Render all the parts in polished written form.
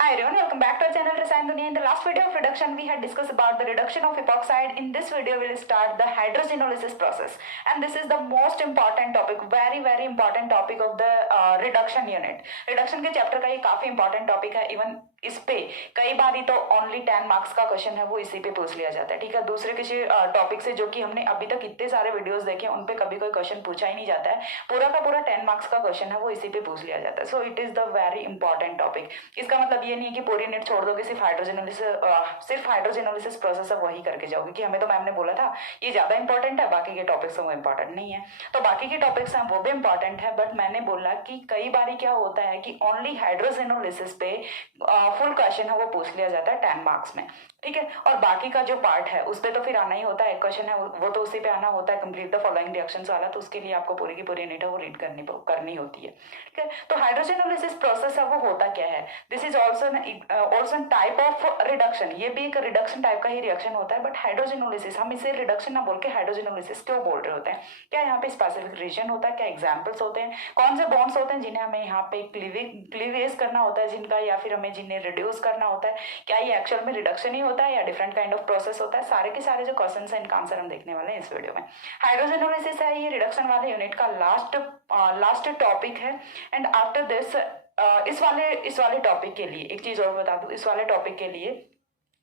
Hi everyone, welcome back to our channel Rasayan Dunia. In the last video of reduction, we had discussed about the reduction of epoxide. In this video, we will start the hydrogenolysis process, and this is the most important topic, very important topic of the reduction unit. Reduction के chapter का ये काफी important topic है. Even इस पे कई बार ही तो only 10 marks का क्वेश्चन है वो इसी पे पूछ लिया जाता है. ठीक है, दूसरे किसी टॉपिक से जो कि हमने अभी तक इतने सारे वीडियोस देखे उन पे कभी कोई क्वेश्चन पूछा ही नहीं जाता है. पूरा का पूरा 10 मार्क्स का क्वेश्चन है वो इसी पे पूछ लिया जाता है. So it is the very important topic. इसका मतलब ये नहीं है कि पूरी नीट छोड़ दोगे, सिर्फ हाइड्रोजेनोलिसिस प्रोसेस वही करके जाओगे कि हमें तो मैम ने बोला था ये ज्यादा इंपॉर्टेंट है, बाकी के टॉपिक्स वो इंपॉर्टेंट नहीं है. तो बाकी के टॉपिक्स हैं वो भी इंपॉर्टेंट है, बट मैंने बोला कि कई बार क्या होता है कि ओनली हाइड्रोजेनोलिसिस पे फुल क्वेश्चन है वो पूछ लिया जाता है 10 मार्क्स में. ठीक है, और बाकी का जो पार्ट है उस पर तो फिर आना ही होता है. एक क्वेश्चन है वो तो उसी पे आना होता है, कंप्लीट द फॉलोइंग रिएक्शंस वाला. तो उसके लिए आपको पूरी की पूरी नीट है वो रीड करनी होती है. ठीक है, तो हाइड्रोजेनोलिसिस प्रोसेस है वो होता क्या है. This is also type of reduction. ये भी एक रिडक्शन टाइप का ही रिएक्शन होता है, बट हाइड्रोजेनोलिसिस हम इसे रिडक्शन ना बोल के हाइड्रोजेनोलिसिस क्यों बोल रहे होते हैं. क्या यहाँ पे स्पेसिफिक रीजन होता है, क्या एग्जाम्पल्स होते हैं, कौन से बॉन्ड्स होते हैं जिन्हें हमें यहाँ पे क्लीवेज करना होता है जिनका, या फिर हमें जिन्हें रिड्यूस करना होता है. क्या ये एक्चुअल में रिडक्शन ही होता है या डिफरेंट काइंड ऑफ प्रोसेस होता है. सारे के सारे जो क्वेश्चन है इनका आंसर हम देखने वाले हैं इस वीडियो में. हाइड्रोजेनोलिसिस है ये रिडक्शन वाले यूनिट का लास्ट टॉपिक है. एंड आफ्टर दिस इस वाले टॉपिक के लिए एक चीज और बता दूं, इस वाले टॉपिक के लिए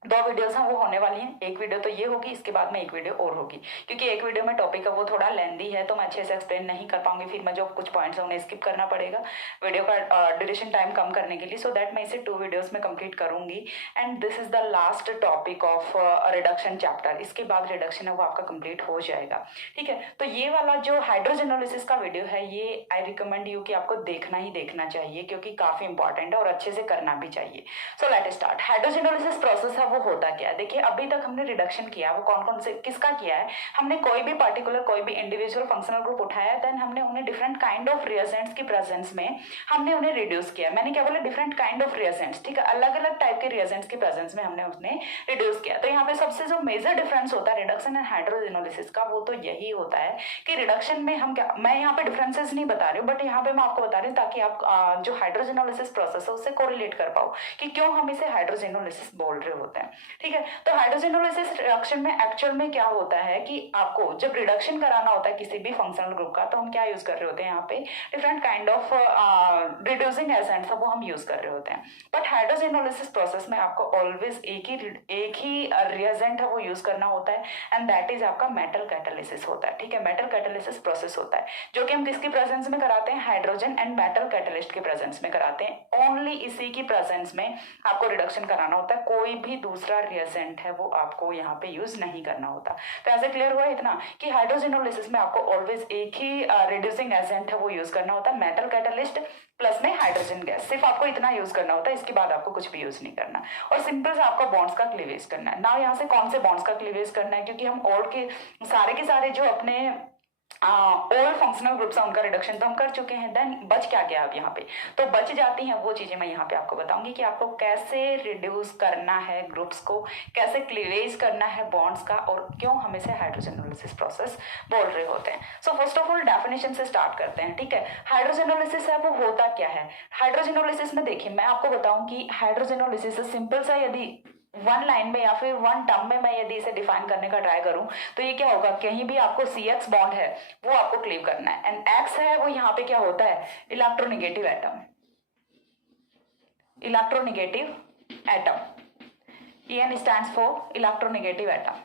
2 वीडियोस हैं वो होने वाली हैं. एक वीडियो तो ये होगी, इसके बाद में एक वीडियो और होगी, क्योंकि एक वीडियो में टॉपिक है वो थोड़ा लेंदी है तो मैं अच्छे से एक्सप्लेन नहीं कर पाऊंगी. फिर मैं जो कुछ पॉइंट्स है उन्हें स्किप करना पड़ेगा वीडियो का ड्यूरेशन टाइम कम करने के लिए. सो दैट मैं इसे 2 वीडियोस में कंप्लीट करूंगी. And this is the last topic of reduction chapter. इसके बाद रिडक्शन है वो आपका कंप्लीट हो जाएगा. ठीक है, तो ये वाला जो हाइड्रोजेनोलिसिस का वीडियो है ये आई रिकमेंड यू कि आपको देखना ही देखना चाहिए, क्योंकि काफी इंपॉर्टेंट है और अच्छे से करना भी चाहिए. So let start. Hydrogenolysis process है वो होता क्या है. देखिए, अभी तक हमने रिडक्शन किया, वो कौन कौन से किसका किया है. हमने कोई भी पर्टिकुलर कोई भी इंडिविजुअल फंक्शनल ग्रुप उठाया, देन हमने उन्हें डिफरेंट काइंड ऑफ रिएजेंट्स की प्रेजेंस में हमने उन्हें रिड्यूस किया. मैंने क्या बोला, डिफरेंट काइंड ऑफ रिएजेंट्स. ठीक है, अलग अलग टाइप के रिएजेंट्स की प्रेजेंस में हमने उन्हें रिड्यूस किया. तो यहाँ पे सबसे जो मेजर डिफरेंस होता है रिडक्शन एंड हाइड्रोजेनोलिसिस का, वो तो यही होता है कि रिडक्शन में हम क्या, मैं यहाँ पे डिफरेंसेस नहीं बता रही हूँ, बट यहाँ पे मैं आपको बता रही हूँ ताकि आप जो हाइड्रोजेनोलिसिस प्रोसेस है उससे कोरिलेट कर पाओ कि क्यों हम इसे हाइड्रोजेनोलिसिस बोल रहे होते हैं. ठीक है, तो हाइड्रोजेनोलिसिस रिएक्शन में एक्चुअल में क्या होता है कि आपको जब रिडक्शन कराना होता है किसी भी फंक्शनल ग्रुप का, तो हम क्या यूज कर रहे होते हैं यहाँ पे, different kind of reducing agents वो हम यूज कर रहे होते हैं. बट हाइड्रोजेनोलिसिस प्रोसेस में आपको ऑलवेज एक ही रिएजेंट है वो यूज करना होता है, एंड दैट इज आपका मेटल कैटालिसिस होता है. ठीक है, मेटल कैटालिसिस प्रोसेस होता है जो कि हम किसकी प्रेजेंस में कराते हैं, हाइड्रोजन एंड मेटल कैटालिस्ट के प्रेजेंस में कराते हैं. ओनली इसी की प्रेजेंस में आपको रिडक्शन कराना होता है, कोई भी दूसरा रिएजेंट है वो आपको यहाँ पे यूज नहीं करना होता. तो ऐसे क्लियर हुआ इतना कि हाइड्रोजेनोलिसिस में आपको ऑलवेज एक ही रिड्यूसिंग एजेंट है वो यूज करना होता है, मेटल कैटालिस्ट प्लस में हाइड्रोजन गैस. सिर्फ आपको इतना यूज करना होता है, इसके बाद आपको कुछ भी यूज नहीं करना. और सिंपल से आपको बॉन्ड्स का क्लीवेज करना है. ना यहाँ से कौन से बॉन्ड्स का क्लीवेज करना है, क्योंकि हम और के सारे जो अपने ऑल फंक्शनल ग्रुप्स उनका रिडक्शन तो हम कर चुके हैं. देन बच क्या गया अब यहाँ पे, तो बच जाती हैं वो चीजें मैं यहाँ पे आपको बताऊंगी कि आपको कैसे रिड्यूस करना है ग्रुप्स को, कैसे क्लीवेज करना है बॉन्ड्स का, और क्यों हम इसे हाइड्रोजेनोलिसिस प्रोसेस बोल रहे होते हैं. So first of all definition से स्टार्ट करते हैं. ठीक है, हाइड्रोजेनोलिसिस है वो होता क्या है. हाइड्रोजेनोलिसिस में देखिए मैं आपको बताऊं कि हाइड्रोजेनोलिसिस सिंपल सा यदि 1 लाइन में या फिर 1 टर्म में मैं यदि इसे डिफाइन करने का ट्राई करूं तो ये क्या होगा, कहीं भी आपको CX बॉन्ड है वो आपको क्लीव करना है, एंड X है वो यहाँ पे क्या होता है, electronegative atom. Electronegative atom, EN stands for electronegative atom.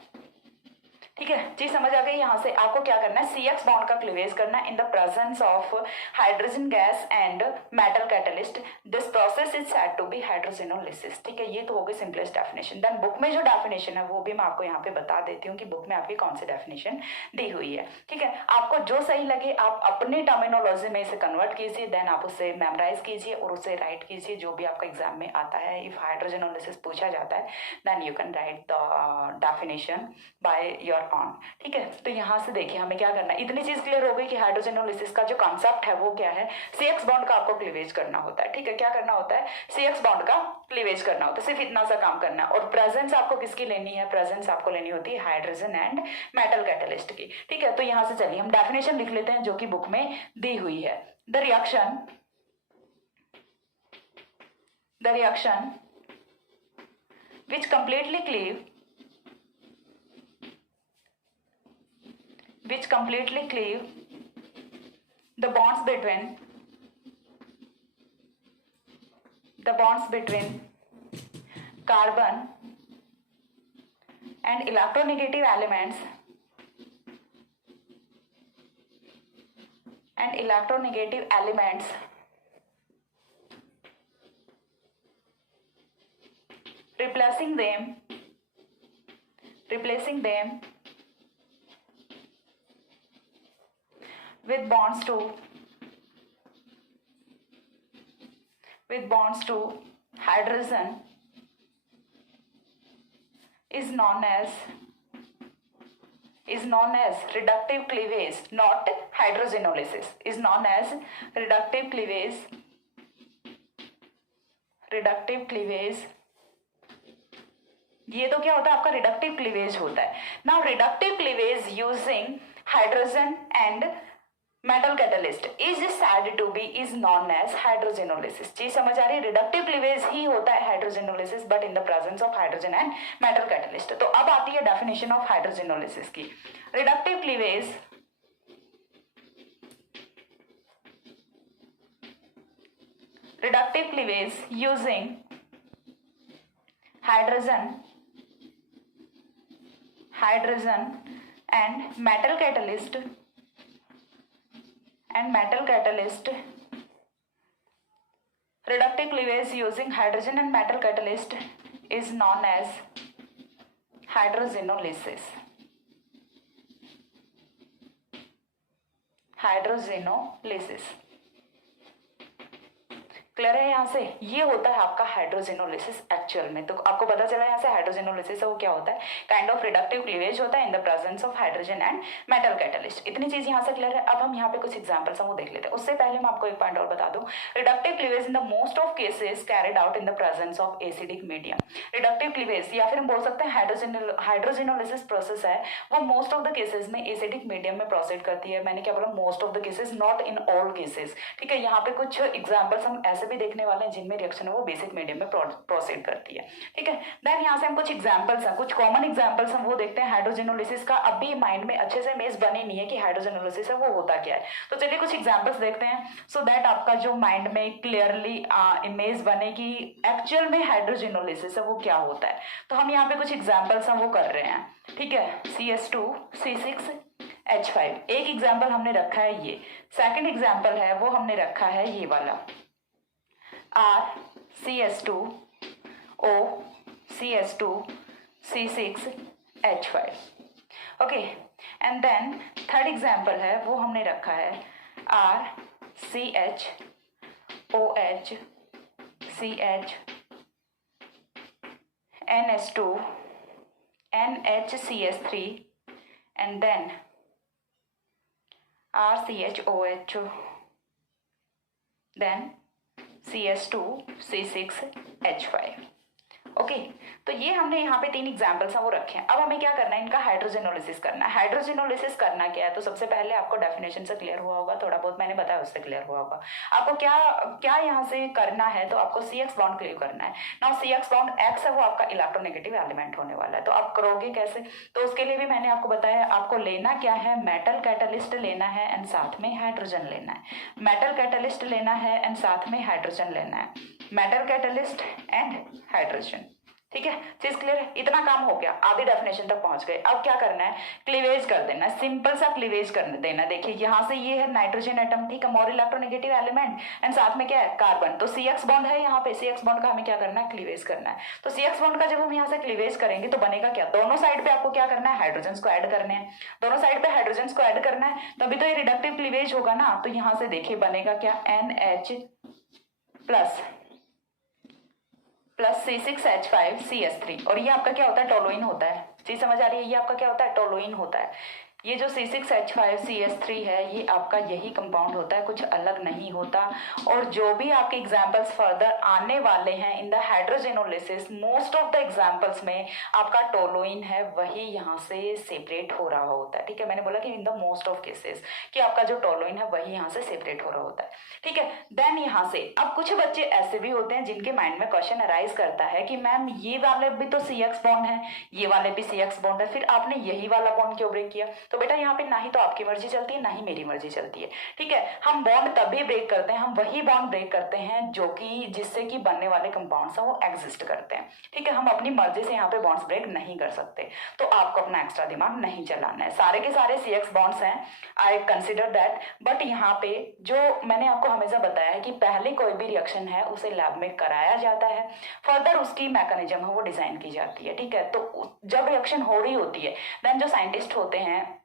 ठीक है, चीज समझ आ गई. यहाँ से आपको क्या करना है, CX बॉन्ड का क्लीवेज करना है in the presence of hydrogen gas and metal catalyst. This process is said to be hydrogenolysis. ठीक है, ये तो हो गई सिंपलेस्ट डेफिनेशन. देन बुक में जो डेफिनेशन है वो भी मैं आपको यहाँ पे बता देती हूँ कि बुक में आपकी कौन सी डेफिनेशन दी हुई है. ठीक है, आपको जो सही लगे आप अपनी टर्मिनोलॉजी में इसे कन्वर्ट कीजिए, देन आप उसे मेमोराइज कीजिए और उसे राइट कीजिए जो भी आपका एग्जाम में आता है. इफ हाइड्रोजेनोलिसिस पूछा जाता है then you can write the definition by your own. ठीक है, तो यहाँ से देखिए हमें क्या करना है, इतनी चीज क्लियर हो गई कि हाइड्रोजेनोलिसिस का जो कॉन्सेप्ट है वो क्या है, CX बॉन्ड का आपको क्लीवेज करना होता है. ठीक है, क्या करना होता है, CX बॉन्ड का क्लीवेज करना होता है, सिर्फ इतना सा काम करना है. और प्रेजेंस आपको किसकी लेनी है, प्रेजेंस आपको लेनी होती है हाइड्रोजन एंड मेटल कैटलिस्ट की. ठीक है, तो यहाँ से चलिए हम डेफिनेशन लिख लेते हैं जो कि बुक में दी हुई है. The reaction which completely cleave the bonds between carbon and electronegative elements replacing them with bonds to hydrogen is known as reductive cleavage, not hydrogenolysis, is known as reductive cleavage. ये तो क्या होता है आपका reductive cleavage होता है. Now reductive cleavage using hydrogen and metal catalyst is said to be is known as hydrogenolysis. चीज समझ आ रही है. रिडक्टिव क्लीवेज ही होता है hydrogenolysis but in the presence of hydrogen and metal catalyst. तो अब आती है डेफिनेशन ऑफ हाइड्रोजेनोलिसिस की. Reductive cleavage using hydrogen and metal catalyst reductive cleavage using hydrogen and metal catalyst is known as hydrogenolysis. Clear है. यहाँ से ये होता है आपका हाइड्रोजेनोलिसिस एक्चुअल में. तो आपको पता चला यहाँ से हाइड्रोजेनोलिसिस वो क्या होता है. काइंड ऑफ रिडक्टिव क्लीवेज होता है in the presence of hydrogen and metal catalyst. इतनी चीज यहाँ से क्लियर है. अब हम यहाँ पे कुछ एग्जांपल्स हम वो देख लेते हैं. उससे पहले मैं आपको एक पॉइंट और बता दूं. Reductive cleavage in the most of cases carried out in the presence of acidic medium. Reductive cleavage या फिर हम बोल सकते हैं हाइड्रोजेनोलिसिस प्रोसेस है वो मोस्ट ऑफ द केसेस में एसिडिक मीडियम में प्रोसीड करती है. मैंने क्या बोला, most of the cases, not in all cases. ठीक है. यहाँ पे कुछ एग्जाम्पल्स हम ऐसे भी देखने वाले हैं जिनमें रिएक्शन है वो बेसिक मीडियम में प्रोसीड करती है. ठीक है. देन यहाँ से हम कुछ एग्जांपल्स हैं, कुछ कॉमन एग्जांपल्स हम वो देखते हैं हाइड्रोजेनोलिसिस का. अभी माइंड में अच्छे से इमेज बनी नहीं है कि हाइड्रोजेनोलिसिस है वो होता क्या है. तो चलिए कुछ एग्जांपल्स देखते हैं सो दैट आपका जो माइंड में क्लियरली इमेज बने कि एक्चुअल में हाइड्रोजेनोलिसिस है वो क्या होता है. तो हम यहाँ पे कुछ एग्जांपल्स हम वो कर रहे हैं. ठीक है. CS2C6H5 एक एग्जाम्पल हमने रखा है. ये सेकंड एग्जाम्पल है वो हमने रखा है ये वाला RCS2OCS2C6H5. Okay. And then third example है वो हमने रखा है RCHOHCNH2NHCS3 and then RCHOH then CS2C6H5. Okay. तो ये हमने यहाँ पे 3 एग्जांपल्स हैं वो रखे हैं. अब हमें क्या करना है, इनका हाइड्रोजेनोलिसिस करना है. हाइड्रोजेनोलिसिस करना क्या है, तो सबसे पहले आपको डेफिनेशन से क्लियर हुआ होगा, थोड़ा बहुत मैंने बताया उससे क्लियर हुआ होगा. आपको क्या यहाँ से करना है, तो आपको CX बॉन्ड क्लियर करना है. नाउ CX बॉन्ड X है वो आपका इलेक्ट्रोनेगेटिव एलिमेंट होने वाला है. तो आप करोगे कैसे, तो उसके लिए भी मैंने आपको बताया. आपको लेना क्या है, मेटल कैटलिस्ट लेना है एंड साथ में हाइड्रोजन लेना है. मेटल कैटलिस्ट लेना है एंड साथ में हाइड्रोजन लेना है. Metal catalyst and hydrogen. ठीक है. चीज क्लियर है. इतना काम हो गया, आधी डेफिनेशन तक पहुंच गए. अब क्या करना है, क्लीवेज कर देना. सिंपल सा क्लीवेज कर देना. देखिए यहाँ से ये है नाइट्रोजन एटम. ठीक है. मोर इलेक्ट्रोनेगेटिव एलिमेंट एंड साथ में क्या है, कार्बन. तो CX बॉन्ड है यहाँ पे. CX बॉन्ड का हमें क्या करना है, क्लीवेज करना है. तो CX बॉन्ड का जब हम यहाँ से क्लीवेज करेंगे तो बनेगा क्या, दोनों साइड पे आपको क्या करना है, हाइड्रोजन को ऐड करने हैं. दोनों साइड पे हाइड्रोजन को ऐड करना है, तभी तो ये रिडक्टिव क्लीवेज होगा ना. तो यहाँ से देखिए बनेगा क्या, NH प्लस C6H5CS3. और ये आपका क्या होता है, टोलुइन होता है. चीज समझ आ रही है. ये आपका क्या होता है, टोलुइन होता है. ये जो C6H5CH3 है ये आपका यही कंपाउंड होता है, कुछ अलग नहीं होता। और जो भी आपके एग्जांपल्स फर्दर आने वाले हैं in the hydrogenolysis, most of the examples में आपका टोलुइन है वही यहाँ से सेपरेट हो रहा होता है। ठीक है, मैंने बोला कि in the most of cases कि आपका जो टोलुइन है वही यहाँ से सेपरेट हो रहा होता है। ठीक है, देन यहाँ से अब कुछ बच्चे ऐसे भी होते हैं जिनके माइंड में क्वेश्चन अराइज करता है कि मैम ये वाले भी तो CX बॉन्ड है, ये वाले भी CX बॉन्ड है, फिर आपने यही वाला बॉन्ड क्यों ब्रेक किया? तो बेटा यहाँ पे ना ही तो आपकी मर्जी चलती है ना ही मेरी मर्जी चलती है। ठीक है, हम बॉन्ड तभी ब्रेक करते हैं, हम वही बॉन्ड ब्रेक करते हैं जो कि जिससे कि बनने वाले कंपाउंड्स हैं वो एग्जिस्ट करते हैं। ठीक है, हम अपनी मर्जी से यहाँ पे बॉन्ड्स ब्रेक नहीं कर सकते, तो आपको अपना एक्स्ट्रा दिमाग नहीं चलाना है। सारे के सारे CX बॉन्ड्स हैं, आई कंसिडर दैट, बट यहाँ पे जो मैंने आपको हमेशा बताया है कि पहले कोई भी रिएक्शन है उसे लैब में कराया जाता है, फर्दर उसकी मैकेनिज्म है वो डिजाइन की जाती है। ठीक है, तो जब रिएक्शन हो रही होती है देन जो साइंटिस्ट होते हैं,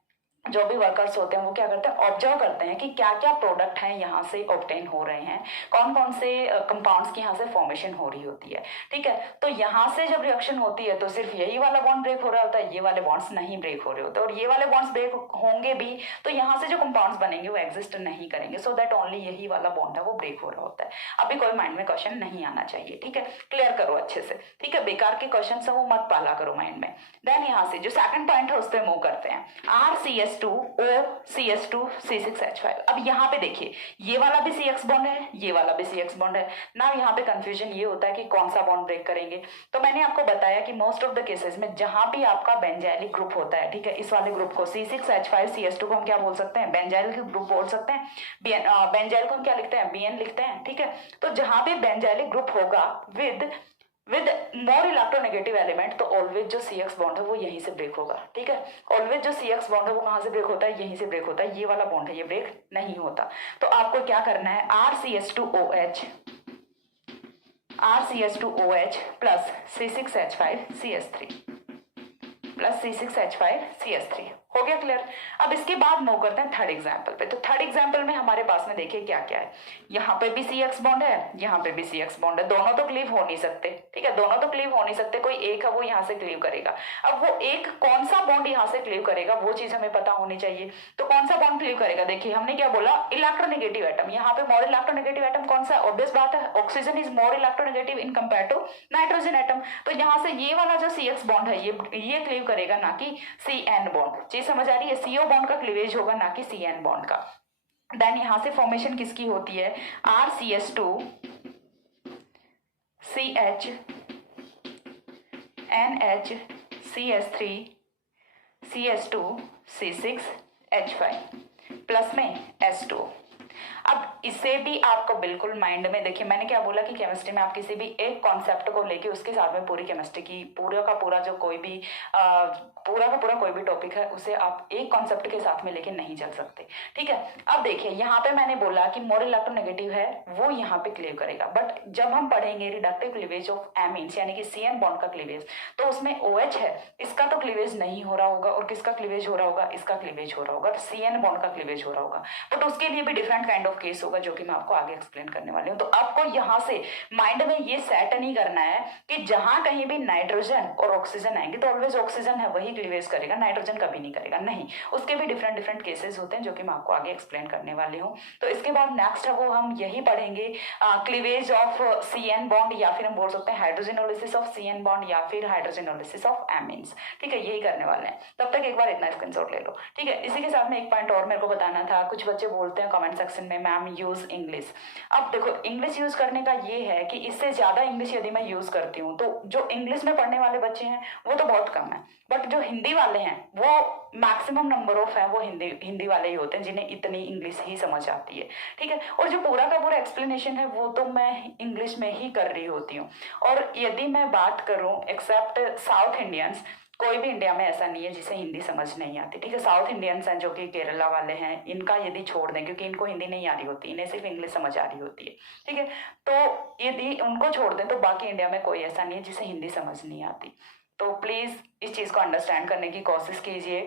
जो भी वर्कर्स होते हैं वो क्या करते हैं, ऑब्जर्व करते हैं कि क्या क्या प्रोडक्ट हैं यहाँ से ऑब्टेन हो रहे हैं, कौन कौन से कंपाउंड्स की यहाँ से फॉर्मेशन हो रही होती है। ठीक है, तो यहाँ से जब रिएक्शन होती है तो सिर्फ यही वाला बॉन्ड ब्रेक हो रहा होता है, ये वाले बॉन्ड्स नहीं ब्रेक हो रहे होते, और ये वाले बॉन्ड्स ब्रेक होंगे भी तो यहाँ से जो कंपाउंड्स बनेंगे वो एग्जिस्ट नहीं करेंगे, सो दैट ओनली यही वाला बॉन्ड है वो ब्रेक हो रहा होता है। अभी कोई माइंड में क्वेश्चन नहीं आना चाहिए। ठीक है, क्लियर करो अच्छे से। ठीक है, बेकार के क्वेश्चन है वो मत पाला करो माइंड में। देन यहाँ से जो सेकंड पॉइंट है उस पर मूव करते हैं, RCS2OCS2C6H5। अब यहाँ पे देखिए ये वाला भी CX बॉन्ड है, ये वाला भी CX बॉन्ड है ना। यहाँ पे कंफ्यूजन ये होता है कि कौन सा बॉन्ड ब्रेक करेंगे। तो मैंने आपको बताया कि मोस्ट ऑफ द केसेस में जहां भी आपका बेंजाइलिक ग्रुप होता है, ठीक है, इस वाले ग्रुप को C6H5CS2 को हम क्या बोल सकते हैं, बेंजाइलिक ग्रुप बोल सकते हैं। बेंजाइल को हम क्या लिखते हैं, BN लिखते हैं। ठीक है, तो जहां भी बेंजाइलिक ग्रुप होगा विद मोर इलेक्ट्रोनेगेटिव एलिमेंट, तो ऑलवेज जो CX बॉन्ड है वो यहीं से ब्रेक होगा। ठीक है, ऑलवेज जो CX बॉन्ड है वो कहाँ से ब्रेक होता है, यहीं से ब्रेक होता है। ये वाला बॉन्ड है ये ब्रेक नहीं होता। तो आपको क्या करना है, RCS2OH plus C6H5CS3 plus C6H5CS3 हो गया क्लियर। अब इसके बाद मूव करते हैं थर्ड एग्जाम्पल पे। तो थर्ड एग्जाम्पल में हमारे पास में देखिए क्या क्या है, यहाँ पे भी CX बॉन्ड है, यहाँ पे भी CX बॉन्ड है, दोनों तो क्लीव हो नहीं सकते। ठीक है, दोनों तो क्लीव हो नहीं सकते, कोई एक है वो यहाँ से क्लीव करेगा। अब वो एक कौन सा बॉन्ड यहाँ से क्लीव करेगा वो चीज हमें पता होनी चाहिए। तो कौन सा बॉन्ड क्लीव करेगा, देखिए हमने क्या बोला, इलेक्ट्रोनेगेटिव एटम। यहाँ पे मोर इलेक्ट्रोनेगेटिव एटम कौन सा, ऑब्वियस बात है oxygen is more electronegative in compare to nitrogen atom. तो यहाँ से ये वाला जो CX बॉन्ड है ये क्लीव करेगा ना कि CN बॉन्ड। चीज समझ आ रही है, CO बॉन्ड का क्लीवेज होगा ना कि CN बॉन्ड का। देन यहां से फॉर्मेशन किसकी होती है, RCS2 CH NH CS3 CS2 C6H5 plus में S2। अब इसे भी आपको बिल्कुल माइंड में, देखिए मैंने क्या बोला कि केमिस्ट्री में आप किसी भी एक कॉन्सेप्ट को लेके उसके साथ में पूरी केमिस्ट्री की पूरा का पूरा जो कोई भी पूरा का पूरा कोई भी टॉपिक है उसे आप एक कॉन्सेप्ट के साथ में लेके नहीं चल सकते। ठीक है, अब देखिए यहाँ पे मैंने बोला कि मोर इलेक्ट्रोनेगेटिव है वो यहाँ पे क्लीव करेगा, बट जब हम पढ़ेंगे रिडक्टिव क्लीवेज ऑफ एमीन्स यानी कि CN बॉन्ड का क्लीवेज, तो उसमें OH है, इसका तो क्लीवेज नहीं हो रहा होगा, और किसका क्लीवेज हो रहा होगा, इसका क्लीवेज हो रहा होगा, तो CN बॉन्ड का क्लीवेज हो रहा होगा। बट उसके लिए भी डिफरेंट काइंड ऑफ केस होगा जो कि मैं आपको आगे एक्सप्लेन करने वाली हूँ। तो आपको यहाँ से माइंड में ये सेट नहीं करना है कि जहां कहीं भी नाइट्रोजन और ऑक्सीजन आएंगे तो ऑलवेज ऑक्सीजन है वही क्लीवेज करेगा, नाइट्रोजन कभी नहीं करेगा, नहीं, उसके भी डिफरेंट केसेस होते हैं जो कि मैं आपको आगे एक्सप्लेन करने वाली हूँ। तो इसके बाद नेक्स्ट है वो हम यही पढ़ेंगे, क्लीवेज ऑफ CN बॉन्ड, या फिर हम बोल सकते हैं हाइड्रोजेनोलिसिस ऑफ CN बॉन्ड, या फिर हाइड्रोजेनोलिसिस ऑफ एमीन्स। ठीक है, यही करने वाले हैं। तब तक एक बार इतना स्क्रीनशॉट ले लो। ठीक है, इसी के साथ में एक पॉइंट और मेरे को बताना था, कुछ बच्चे बोलते हैं कमेंट सेक्शन में मैम यूज इंग्लिश। अब देखो इंग्लिश यूज करने का ये है कि इससे ज्यादा इंग्लिश यदि मैं यूज करती हूँ तो जो इंग्लिश में पढ़ने वाले बच्चे हैं वो तो बहुत कम है, बट जो हिंदी वाले हैं वो मैक्सिमम नंबर ऑफ है वो हिंदी वाले ही होते हैं जिन्हें इतनी इंग्लिश ही समझ आती है। ठीक है, और जो पूरा का पूरा एक्सप्लेनेशन है वो तो मैं इंग्लिश में ही कर रही होती हूँ। और यदि मैं बात करूँ एक्सेप्ट साउथ इंडियंस, कोई भी इंडिया में ऐसा नहीं है जिसे हिंदी समझ नहीं आती। ठीक है, साउथ इंडियंस हैं जो कि केरला वाले हैं, इनका यदि छोड़ दें क्योंकि इनको हिंदी नहीं आ रही होती, इन्हें सिर्फ इंग्लिश समझ आ रही होती है। ठीक है, तो यदि उनको छोड़ दें तो बाकी इंडिया में कोई ऐसा नहीं है जिसे हिंदी समझ नहीं आती। तो प्लीज इस चीज को अंडरस्टैंड करने की कोशिश कीजिए।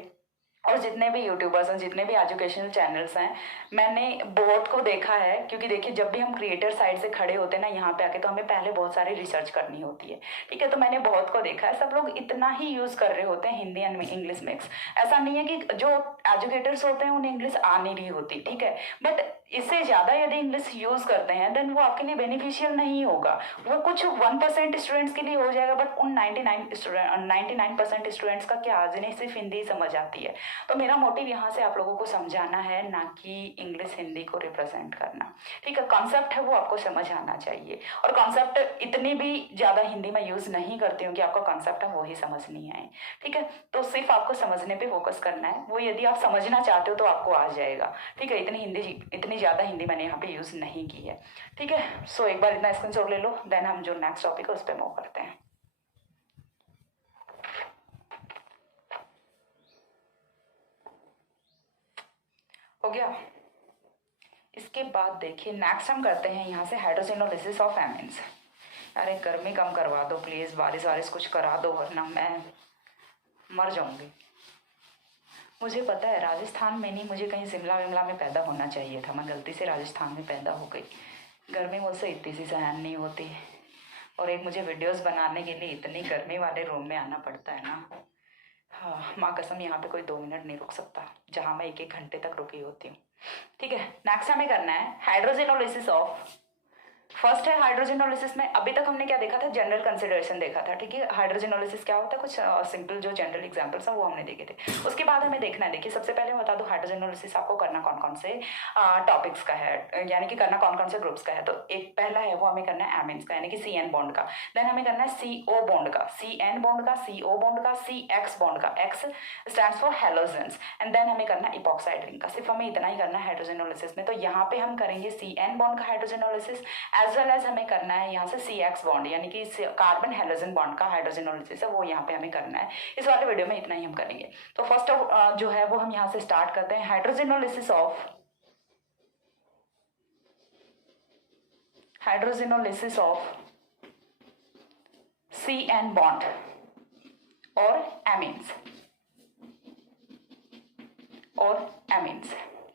और जितने भी यूट्यूबर्स हैं, जितने भी एजुकेशनल चैनल्स हैं, मैंने बहुत को देखा है, क्योंकि देखिए जब भी हम क्रिएटर साइड से खड़े होते हैं ना यहाँ पे आके, तो हमें पहले बहुत सारी रिसर्च करनी होती है, ठीक है। तो मैंने बहुत को देखा है, सब लोग इतना ही यूज़ कर रहे होते हैं हिंदी एंड इंग्लिश मिक्स। ऐसा नहीं है कि जो एजुकेटर्स होते हैं उन्हें इंग्लिश आ नहीं रही होती, ठीक है, बट इससे ज़्यादा यदि इंग्लिश यूज़ करते हैं देन वो आपके लिए बेनिफिशियल नहीं होगा। वो कुछ 1% स्टूडेंट्स के लिए हो जाएगा, बट उन 99% स्टूडेंट्स का क्या, जिन्हें सिर्फ हिंदी समझ आती है। तो मेरा मोटिव यहाँ से आप लोगों को समझाना है, ना कि इंग्लिश हिंदी को रिप्रेजेंट करना, ठीक है। कॉन्सेप्ट है वो आपको समझ आना चाहिए, और कॉन्सेप्ट इतनी भी ज़्यादा हिंदी में यूज़ नहीं करती हूँ कि आपका कॉन्सेप्ट है वो ही समझ नहीं आए, ठीक है। तो सिर्फ आपको समझने पे फोकस करना है, वो यदि आप समझना चाहते हो तो आपको आ जाएगा, ठीक है। इतनी ज़्यादा हिंदी मैंने यहाँ पे यूज़ नहीं की है, ठीक है। सो एक बार इतना स्क्रीनशॉट ले लो, देन हम जो नेक्स्ट टॉपिक है उस पर मूव करते हैं। हो गया। इसके बाद देखिए नेक्स्ट हम करते हैं यहाँ से हाइड्रोजिनोलिसिस ऑफ एमिन्स। अरे गर्मी कम करवा दो प्लीज़, बारिश वारिश कुछ करा दो, वरना मैं मर जाऊंगी। मुझे पता है राजस्थान में नहीं, मुझे कहीं शिमला विमला में पैदा होना चाहिए था, मैं गलती से राजस्थान में पैदा हो गई। गर्मी मुझसे इतनी सी सहन नहीं होती, और एक मुझे वीडियोस बनाने के लिए इतनी गर्मी वाले रूम में आना पड़ता है ना। हाँ माँ कसम, यहाँ पे कोई 2 मिनट नहीं रुक सकता, जहाँ मैं 1-1 घंटे तक रुकी होती हूँ, ठीक है। नेक्स्ट हमें करना है हाइड्रोजिनोलिसिस ऑफ। फर्स्ट है हाइड्रोजिनोलिसिस में अभी तक हमने क्या देखा था, जनरल कंसिडरेशन देखा था, ठीक है। हाइड्रोजिनोलिसिस क्या होता है, कुछ सिंपल जो जनरल एग्जांपल्स हैं वो हमने देखे थे। उसके बाद हमें देखना है, देखिए सबसे पहले मैं बता दूं हाइड्रोजिनोलिसिस आपको करना कौन कौन से टॉपिक्स का है, यानी कि करना कौन कौन से ग्रुप्स का है। तो एक पहला है वो हमें करना है एमिन्स का, यानी कि CN बॉन्ड का। देन हमें करना है CO बॉन्ड का, CN बॉन्ड का, CO बॉन्ड का, CX बॉन्ड का, X stands for halogens. And then हमें करना है इपॉक्साइड रिंग का। सिर्फ हमें इतना ही करना है हाइड्रोजिनोलिसिस में। तो यहाँ पे हम करेंगे CN बॉन्ड का हाइड्रोजिनोलिसिस, एज वेल एज हमें करना है यहाँ से CX बॉन्ड, यानी कि कार्बन हेलोजन बॉन्ड का हाइड्रोजिनोलिसिस है, वो यहाँ पे हमें करना है। इस वाले वीडियो में इतना ही हम करेंगे। तो फर्स्ट जो है वो हम यहाँ से स्टार्ट करते हैं, हाइड्रोजिनोलिसिस ऑफ CN बॉन्ड और एमीन्स,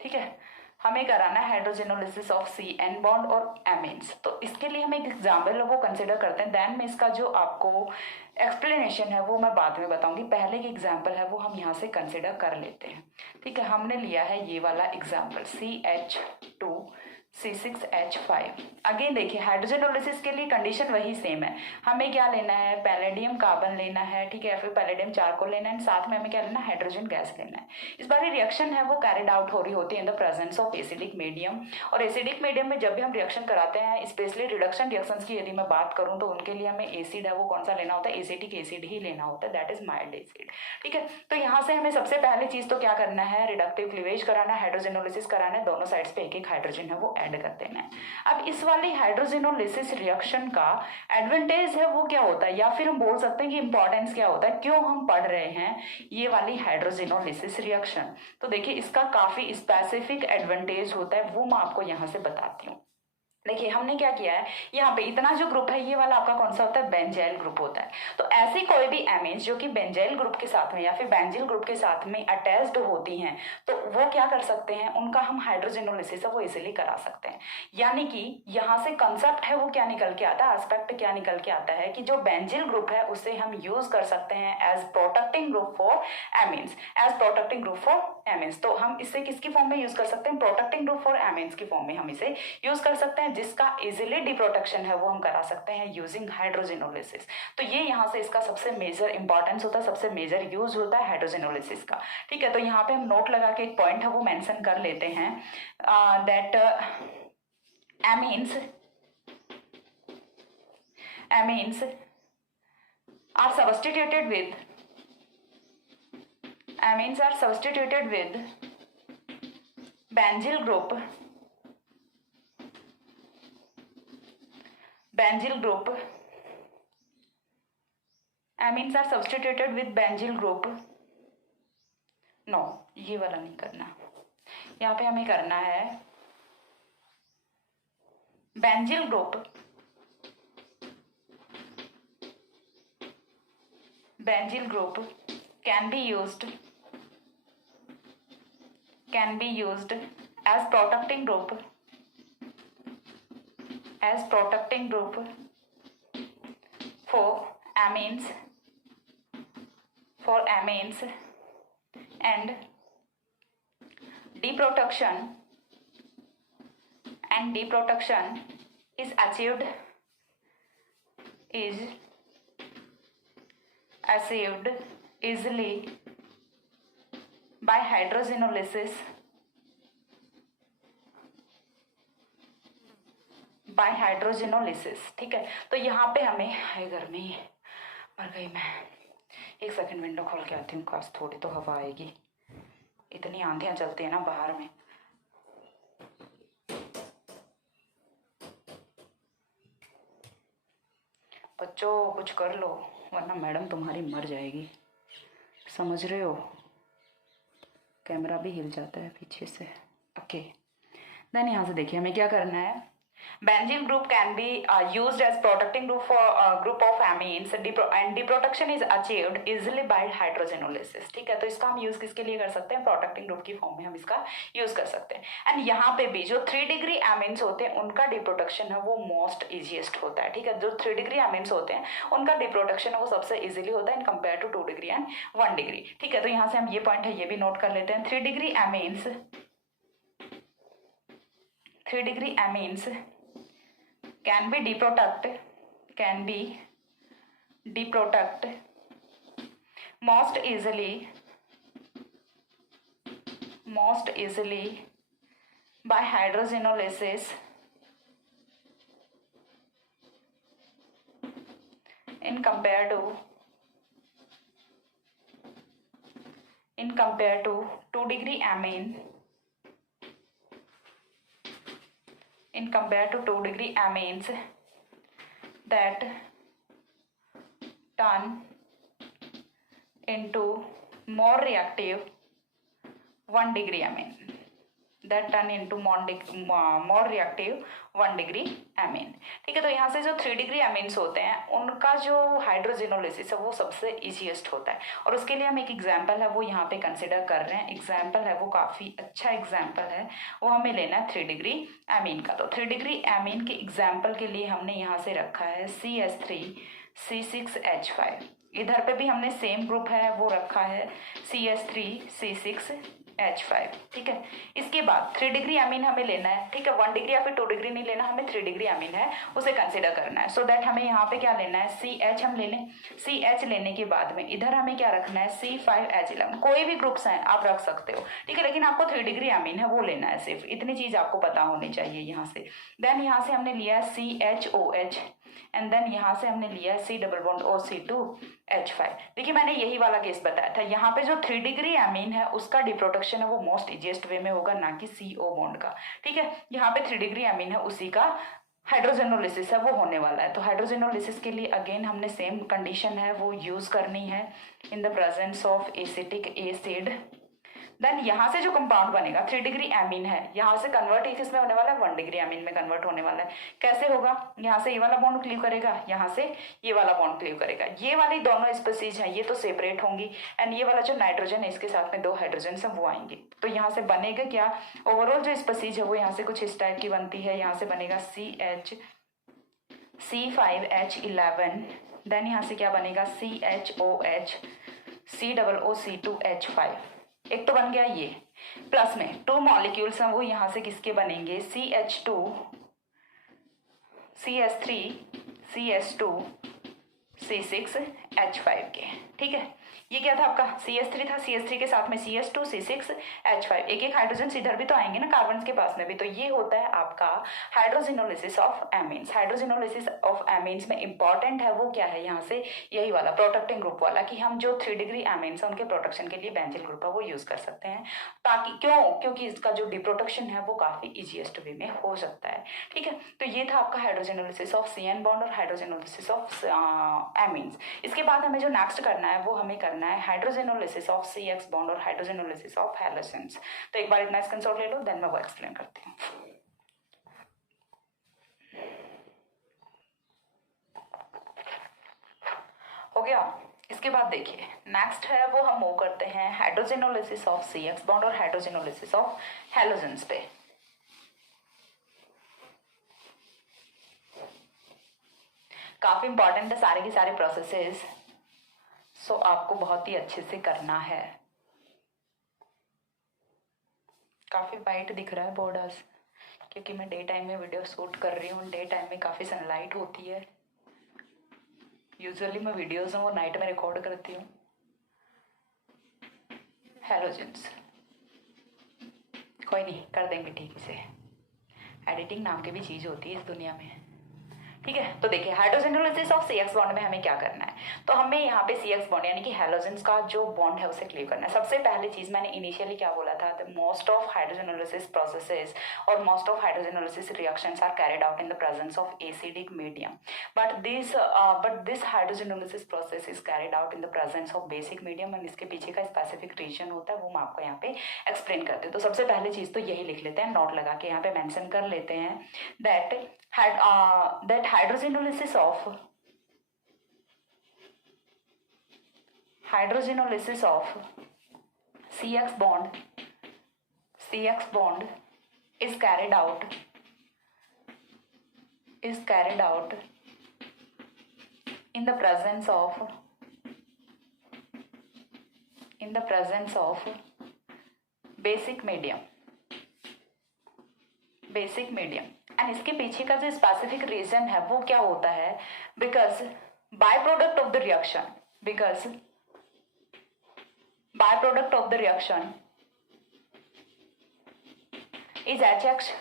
ठीक है। हमें कराना है हाइड्रोजिनोलिसिस ऑफ CN बॉन्ड और एमीन्स। तो इसके लिए हम एक एग्जाम्पल वो कंसिडर करते हैं, देन में इसका जो आपको एक्सप्लेनेशन है वो मैं बाद में बताऊंगी। पहले की एग्जाम्पल है वो हम यहाँ से कंसिडर कर लेते हैं, ठीक है। हमने लिया है ये वाला एग्जाम्पल CH2C6H5। अगेन देखिए हाइड्रोजिनोलिसिस के लिए कंडीशन वही सेम है, हमें क्या लेना है, पैलेडियम कार्बन लेना है, ठीक है, फिर पैलेडियम चारकोल लेना है, साथ में हमें क्या लेना है, हाइड्रोजन गैस लेना है। इस बार रिएक्शन है वो कैरिड आउट हो रही होती है in the presence of acidic medium. और एसिडिक मीडियम में जब भी हम रिएक्शन कराते हैं, स्पेशली रिडक्शन रिएक्शंस की यदि मैं बात करूं, तो उनके लिए हमें एसिड है वो कौन सा लेना होता है, एसिटिक एसिड ही लेना होता है, दैट इज माइल्ड एसिड, ठीक है। तो यहाँ से हमें सबसे पहली चीज तो क्या करना है, रिडक्टिव क्लीवेज कराना है, हाइड्रोजिनोलिसिस कराना है, दोनों साइड्स पे एक एक हाइड्रोजन है वो ऐड कर देना है। अब इस वाली हाइड्रोजिनोलिसिस रिएक्शन का एडवांटेज है वो क्या होता है, या फिर हम बोल सकते हैं कि इंपॉर्टेंस क्या होता है, क्यों हम पढ़ रहे हैं ये वाली हाइड्रोजिनोलिसिस रिएक्शन। तो देखिए इसका काफी स्पेसिफिक एडवांटेज होता है, वो मैं आपको यहाँ से बताती हूँ। देखिए हमने क्या किया है, यहाँ पे इतना जो ग्रुप है ये वाला आपका कौन सा होता है, बेंजाइल ग्रुप होता है। तो ऐसी कोई भी एमीन्स जो कि बेंजाइल ग्रुप के साथ में या फिर बेंजिल ग्रुप के साथ में अटैच्ड होती हैं, तो वो क्या कर सकते हैं, उनका हम हाइड्रोजिनोलिसिस है वो इजीली करा सकते हैं। यानी कि यहाँ से कंसेप्ट है वो क्या निकल के आता है, एस्पेक्ट क्या निकल के आता है कि जो बेंजिल ग्रुप है उसे हम यूज कर सकते हैं as protecting group for amines, तो हम इसे किसकी फॉर्म में यूज कर सकते हैं, प्रोटेक्टिंग ग्रुप फॉर एमीन्स की फॉर्म में हम इसे यूज कर सकते हैं, जिसका इजीली डिप्रोटेक्शन है वो हम करा सकते हैं यूजिंग हाइड्रोजिनोलिसिस। तो ये यहाँ से इसका सबसे मेजर इंपॉर्टेंस होता है, सबसे मेजर यूज होता है हाइड्रोजिनोलिसिस का, ठीक है। तो यहाँ पे हम नोट लगा के एक पॉइंट है वो मेंशन कर लेते हैं, that amines are substituted with benzyl group amines are substituted with benzyl group। No ये वाला नहीं करना, यहाँ पे हमें करना है benzyl group can be used can be used as protecting group for amines and deprotection is achieved easily by hydrogenolysis ठीक है। तो यहाँ पे हमें, हाय गर्मी मर गई मैं, एक सेकंड विंडो खोल के आती हूँ, खास थोड़ी तो हवा आएगी, इतनी आंधियाँ चलती है ना बाहर में। बच्चों कुछ कर लो वरना मैडम तुम्हारी मर जाएगी, समझ रहे हो। कैमरा भी हिल जाता है पीछे से। ओके देन यहाँ से देखिए हमें क्या करना है। Benzene group can be used as protecting group for group of amines and deprotection is achieved easily by hydrogenolysis. ठीक है, तो इसका हम यूज किसके लिए कर सकते हैं, प्रोटेक्टिंग ग्रुप की फॉर्म में हम इसका यूज कर सकते हैं। एंड यहाँ पे भी जो 3 डिग्री एमीन्स होते हैं उनका डिप्रोटेक्शन है वो मोस्ट इजिएस्ट होता है। ठीक है, जो 3 डिग्री एमीन्स होते हैं उनका डिप्रोटेक्शन है वो सबसे इजिली होता है in compare to 2 degree and 1 degree. ठीक है, तो यहाँ से हम ये पॉइंट है ये भी नोट कर लेते हैं। 3 degree amines can be deprotect most easily by hydrogenolysis in compare to 2 degree amine in compared to 2 degree amines that turn into more reactive 1 degree amine more reactive 1 degree amine. ठीक है, तो यहाँ से जो 3 degree amines होते हैं उनका जो हाइड्रोजेनोलिसिस है वो सबसे इजीएस्ट होता है। और उसके लिए हम एक एग्जांपल है वो यहाँ पे कंसिडर कर रहे हैं। एग्जांपल है वो काफ़ी अच्छा एग्जांपल है, वो हमें लेना है 3 डिग्री एमीन का। तो 3 डिग्री एमीन के एग्जाम्पल के लिए हमने यहाँ से रखा है CH3C6H5। इधर पे भी हमने सेम ग्रुप है वो रखा है CH3C6H5। ठीक है, इसके बाद 3 डिग्री अमीन हमें लेना है। ठीक है, 1 डिग्री या फिर 2 डिग्री नहीं लेना, हमें 3 डिग्री अमीन है उसे कंसिडर करना है। सो दैट हमें यहाँ पे क्या लेना है, CH हम ले लें। CH लेने के बाद में इधर हमें क्या रखना है, C5H11। कोई भी ग्रुप्स हैं आप रख सकते हो। ठीक है, लेकिन आपको 3 डिग्री अमीन है वो लेना है, सिर्फ इतनी चीज आपको पता होनी चाहिए यहाँ से। देन यहाँ से हमने लिया है CHOH एंड देन यहाँ से हमने लिया है C डबल बॉन्ड OC2H5। देखिए मैंने यही वाला केस बताया था, यहाँ पे जो 3 डिग्री एमीन है उसका डिप्रोटेक्शन है वो मोस्ट इजीएस्ट वे में होगा, ना कि CO बॉन्ड का। ठीक है, यहाँ पे 3 डिग्री एमीन है उसी का हाइड्रोजेनोलिसिस है वो होने वाला है। तो हाइड्रोजेनोलिसिस के लिए अगेन हमने सेम कंडीशन है वो यूज करनी है in the presence of acetic acid. Then यहाँ से जो कंपाउंड बनेगा 3 डिग्री एमीन है, यहाँ से कन्वर्ट किस में होने वाला है, 1 डिग्री एमीन में कन्वर्ट होने वाला है। कैसे होगा, यहाँ से ये वाला बॉन्ड क्लीव करेगा, यहाँ से ये वाला बॉन्ड क्लीव करेगा। ये वाली दोनों स्पीसीज हैं ये तो सेपरेट होंगी एंड ये वाला जो नाइट्रोजन है इसके साथ में 2 हाइड्रोजन है वो आएंगे। तो यहाँ से बनेगा क्या, ओवरऑल जो स्पीसीज है वो यहाँ से कुछ इस टाइप की बनती है। यहाँ से बनेगा C5H11, देन यहाँ से क्या बनेगा CHOH COOC2H5। एक तो बन गया ये, प्लस में 2 मॉलिक्यूल्स हैं वो यहाँ से किसके बनेंगे, CH2 CS3 CS2 C6H5 के। ठीक है, ये क्या था आपका CS3 था, CS3 के साथ में CS2 C6H5, एक एक हाइड्रोजन इधर भी तो आएंगे ना कार्बन के पास में भी। तो ये होता है आपका हाइड्रोजेनोलिसिस ऑफ एमीन्स। हाइड्रोजेनोलिसिस ऑफ एमीन्स में इंपॉर्टेंट है वो क्या है, यहाँ से यही वाला प्रोटेक्टिंग ग्रुप वाला, कि हम जो 3 डिग्री एमीन्स है उनके प्रोटेक्शन के लिए बेंजीन ग्रुप है वो यूज कर सकते हैं। ताकि क्योंकि इसका जो डिप्रोटेक्शन है वो काफी इजीएस्ट वे में हो सकता है। ठीक है, तो ये था आपका हाइड्रोजेनोलिसिस ऑफ CN बॉन्ड और हाइड्रोजेनोलिसिस ऑफ एमीन्स। इसके बाद हमें जो नेक्स्ट करना है वो हमें करना है हाइड्रोजेनोलिसिस ऑफ CX बॉन्ड और हाइड्रोजेनोलिसिस ऑफ हैलोजेंस। तो एक बार इतना स्क्रीनशॉट ले लो, देन मैं वो एक्सप्लेन करती हूँ। हो गया, इसके बाद देखिए नेक्स्ट है वो हम मूव करते हैं हाइड्रोजेनोलिसिस ऑफ सी एक्स बॉन्ड और हाइड्रोजेनोलिसिस ऑफ हैलोजेंस पे। काफी इंपॉर्टेंट है सारे की सारे प्रोसेसेस, सो आपको बहुत ही अच्छे से करना है। काफी वाइट दिख रहा है बोर्ड आज, क्योंकि मैं डे टाइम में वीडियो शूट कर रही हूँ। डे टाइम में काफी सनलाइट होती है। यूजुअली मैं वीडियोस वो नाइट में रिकॉर्ड करती हूँ। हैलोजेंस कोई नहीं, कर देंगे ठीक से। एडिटिंग नाम की भी चीज होती है इस दुनिया में, ठीक है। तो देखिए हाइड्रोजेनोलिसिस ऑफ सी एक्स बॉन्ड में हमें क्या करना है, तो हमें यहाँ पे सी एक्स बॉन्ड यानी कि हैलोजेंस का जो बॉन्ड है उसे क्लीव करना है। सबसे पहली चीज मैंने इनिशियली क्या बोला था, the most of hydrogenolysis processes और most of hydrogenolysis reactions are carried out in the presence of acidic medium, but this hydrogenolysis process is carried out in the presence of basic medium, and इसके पीछे का specific reason होता है वो मैं आपको यहाँ पे एक्सप्लेन करते हैं। तो सबसे पहली चीज तो यही लिख लेते हैं, नोट लगा के यहाँ पे मेंशन कर लेते हैं that hydrogenolysis of CX bond is carried out in the presence of basic medium and इसके पीछे का जो स्पेसिफिक रीजन है वो क्या होता है, because by product of the reaction is H x.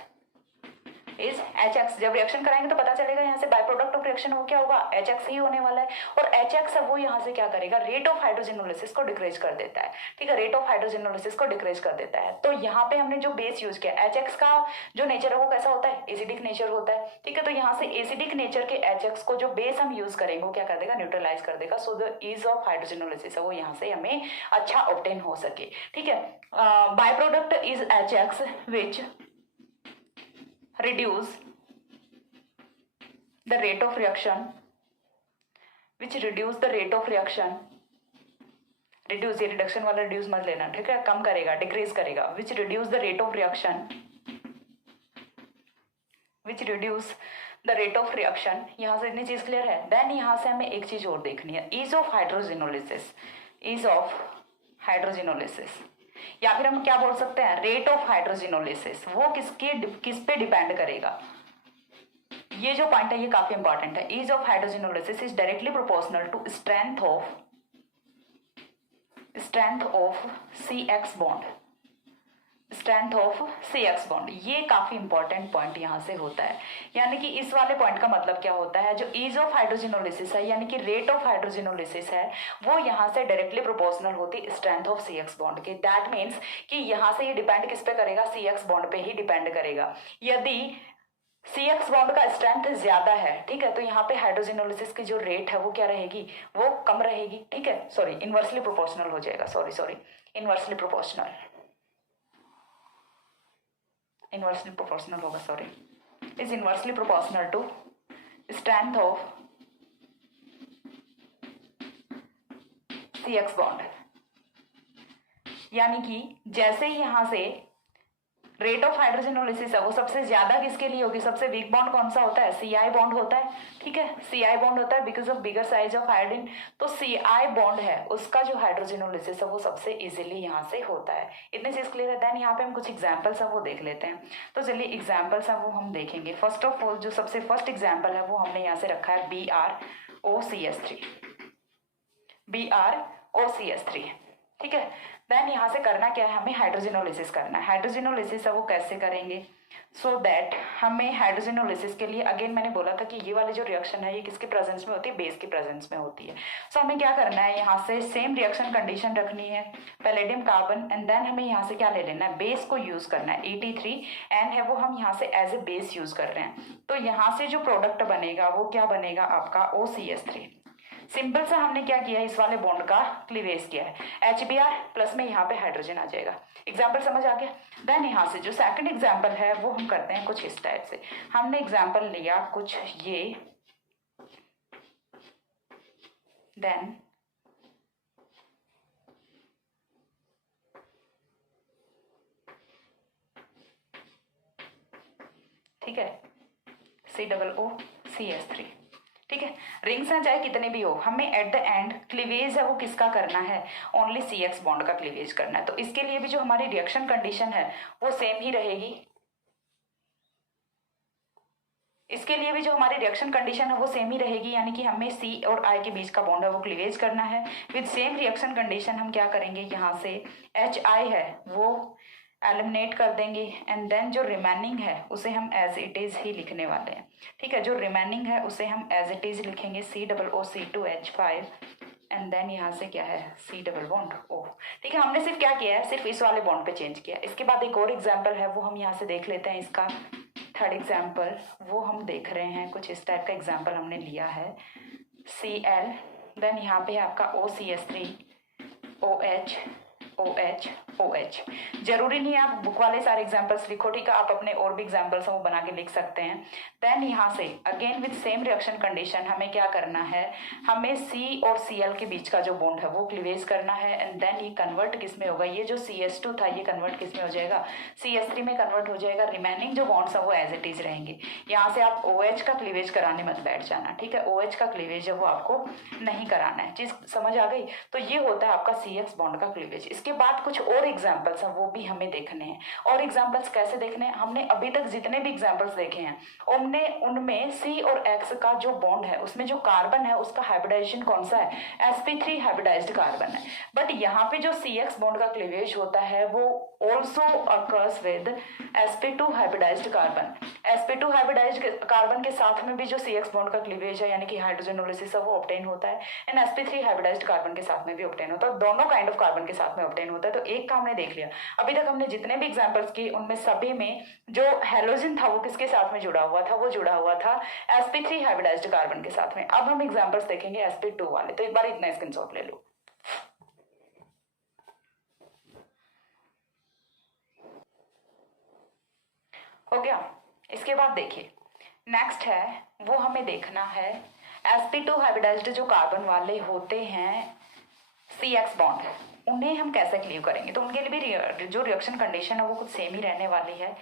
जब रिएक्शन कराएंगे तो पता चलेगा यहाँ से बाय प्रोडक्ट ऑफ रिएक्शन वो क्या होगा, एच एक्स ही होने वाला है। और एच एक्स है वो यहाँ से क्या करेगा, रेट ऑफ हाइड्रोजेनोलिसिस को डिक्रीज कर देता है, ठीक है, रेट ऑफ हाइड्रोजेनोलिसिस को डिक्रीज कर देता है। तो यहाँ पे हमने जो बेस यूज किया, एच एक्स का जो नेचर है वो कैसा होता है, एसिडिक नेचर होता है, ठीक है। तो यहाँ से एसिडिक नेचर के एच एक्स को जो बेस हम यूज करेंगे वो क्या कर देगा, न्यूट्रलाइज कर देगा, सो द ईज ऑफ हाइड्रोजेनोलिसिस है वो यहाँ से हमें अच्छा ऑब्टेन हो सके, ठीक है। By product is H x which reduce the rate of reaction, reduce ये रिडक्शन वाला रिड्यूस मत लेना, ठीक है, कम करेगा, डिक्रीज करेगा, which reduce the rate of reaction, यहाँ से इतनी चीज क्लियर है। देन यहाँ से हमें एक चीज और देखनी है, ease of हाइड्रोजेनोलिसिस, या फिर हम क्या बोल सकते हैं, रेट ऑफ हाइड्रोजेनोलिसिस। वो किस पे डिपेंड करेगा, ये जो पॉइंट है ये काफी इंपॉर्टेंट है। Ease of hydrogenolysis is directly proportional to strength of C X bond. ये काफी इंपॉर्टेंट पॉइंट यहाँ से होता है, यानी कि इस वाले पॉइंट का मतलब क्या होता है, जो ईज ऑफ हाइड्रोजेनोलिसिस है यानी कि रेट ऑफ हाइड्रोजेनोलिसिस है वो यहाँ से डायरेक्टली प्रोपोर्शनल होती strength of C X bond के। दैट मीन्स कि यहाँ से ये डिपेंड किस पे करेगा, सी एक्स बॉन्ड पे ही डिपेंड करेगा। यदि सी एक्स बॉन्ड का स्ट्रेंथ ज्यादा है, ठीक है, तो यहाँ पे हाइड्रोजेनोलिसिस की जो रेट है वो क्या रहेगी, वो कम रहेगी, ठीक है, सॉरी इनवर्सली प्रोपोर्शनल हो जाएगा, सॉरी इनवर्सली प्रोपोर्शनल होगा, sorry, is inversely proportional to strength of C X bond. यानी कि जैसे ही यहां से रेट ऑफ हाइड्रोजेनोलिसिस है वो सबसे ज्यादा किसके लिए होगी, सबसे वीक बॉन्ड कौन सा होता है, सीआई बॉन्ड होता है, ठीक है, सीआई बॉन्ड होता है because of bigger size of iodine. तो सीआई बॉन्ड है उसका जो हाइड्रोजेनोलिसिस है वो सबसे इजीली यहाँ से होता है। इतनी चीज क्लियर है। देन यहाँ पे हम कुछ एग्जाम्पल्स है वो देख लेते हैं। तो चलिए एग्जाम्पल्स है वो हम देखेंगे। फर्स्ट ऑफ ऑल जो सबसे फर्स्ट एग्जाम्पल है वो हमने यहाँ से रखा है BrOCS3, ठीक है। देन यहाँ से करना क्या है, हमें हाइड्रोजेनोलिसिस करना है। हाइड्रोजेनोलिसिस है वो कैसे करेंगे, सो दैट हमें हाइड्रोजेनोलिसिस के लिए अगेन मैंने बोला था कि ये वाली जो रिएक्शन है ये किसके प्रेजेंस में होती है, बेस के प्रेजेंस में होती है। सो हमें क्या करना है, यहाँ से सेम रिएक्शन कंडीशन रखनी है, पैलेडियम कार्बन, एंड देन हमें यहाँ से क्या ले लेना है, बेस को यूज करना है। 83 एन है वो हम यहाँ से एज ए बेस यूज कर रहे हैं। तो यहाँ से जो प्रोडक्ट बनेगा वो क्या बनेगा आपका OCS3। सिंपल सा हमने क्या किया है, इस वाले बॉन्ड का क्लीवेज किया है, HBr प्लस में यहाँ पे हाइड्रोजन आ जाएगा। एग्जाम्पल समझ आ गया। देन यहाँ से जो सेकंड एग्जाम्पल है वो हम करते हैं कुछ इस टाइप से। हमने एग्जाम्पल लिया कुछ ये, देन ठीक है, COO ठीक है। रिंग्स हैं चाहे कितने भी हो, हमें एट द एंड क्लीवेज है वो किसका करना है, ओनली CX बॉन्ड का क्लीवेज करना है। तो इसके लिए भी जो हमारी रिएक्शन कंडीशन है वो सेम ही रहेगी, इसके लिए भी जो हमारी रिएक्शन कंडीशन है वो सेम ही रहेगी, यानी कि हमें C और I के बीच का बॉन्ड है वो क्लीवेज करना है। विद सेम रिएक्शन कंडीशन हम क्या करेंगे, यहाँ से HI है वो एलिमिनेट कर देंगे एंड देन जो रिमेनिंग है उसे हम एज इट इज ही लिखने वाले हैं। ठीक है, जो रिमेनिंग है उसे हम एज इट इज लिखेंगे COOC2H5 एंड देन यहाँ से क्या है C डबल बॉन्ड O। ठीक है, हमने सिर्फ क्या किया है, सिर्फ इस वाले बॉन्ड पे चेंज किया। इसके बाद एक और एग्जाम्पल है वो हम यहाँ से देख लेते हैं। इसका थर्ड एग्जाम्पल वो हम देख रहे हैं, कुछ इस टाइप का एग्जाम्पल हमने लिया है। Cl देन यहाँ पे है आपका OCS3 OH OH OH। जरूरी नहीं है आप बुक वाले सारे एग्जाम्पल्स लिखो, ठीक है, आप अपने और भी एग्जाम्पल्स वो बना के लिख सकते हैं। देन यहाँ से again with same reaction condition हमें क्या करना है, हमें C और Cl के बीच का जो बॉन्ड है वो क्लीवेज करना है एंड देन ये कन्वर्ट किस में होगा, ये जो CS2 था ये कन्वर्ट किस में हो जाएगा, CS3 में कन्वर्ट हो जाएगा। रिमेनिंग जो बॉन्ड्स है वो एज इट इज रहेंगे। यहाँ से आप OH का क्लीवेज कराने मत बैठ जाना, ठीक है, OH का क्लीवेज है वो आपको नहीं कराना है। चीज समझ आ गई? तो ये होता है आपका CX बॉन्ड का क्लीवेज। इसके बाद कुछ और एग्जाम्पल्स हैं वो भी हमें देखने हैं। और एग्जाम्पल्स कैसे देखने हैं, हमने अभी तक जितने भी एग्जाम्पल्स देखे हैं उनमें C और X का जो बॉन्ड है उसमें जो कार्बन है उसका हाइब्रिडाइजेशन कौन सा है, sp3 हाइब्रिडाइज्ड कार्बन है। बट यहाँ पे जो CX बॉन्ड का क्लीवेज होता है वो also occurs with sp2 hybridised carbon. sp2 hybridised carbon के साथ में भी जो CX बॉन्ड का क्लीवेज है यानी कि हाइड्रोजनोलिसिस है वो ऑब्टेन होता है एंड sp3 हाइब्रिडाइज्ड कार्बन के साथ में भी ऑब्टेन होता है। दोनों काइंड ऑफ कार्बन के साथ में ऑब्टेन होता है। तो एक का हमने देख लिया। अभी तक हमने जितने भी एग्जांपल्स किए उनमें सभी में जो हेलोजन था वो किसके साथ में जुड़ा हुआ था, वो जुड़ा हुआ था sp3 हाइब्रिडाइज्ड कार्बन के साथ में। अब हम एग्जांपल्स देखेंगे sp2 वाले। तो एक बार इतना स्क्रीनशॉट ले लो। हो गया। इसके बाद देखिए नेक्स्ट है वो हमें देखना है sp2 हाइब्रिडाइज्ड जो कार्बन वाले होते हैं CX बॉन्ड, उन्हें हम कैसे क्लीव करेंगे। तो उनके लिए भी जो रिएक्शन कंडीशन है वो कुछ सेम ही रहने वाली है।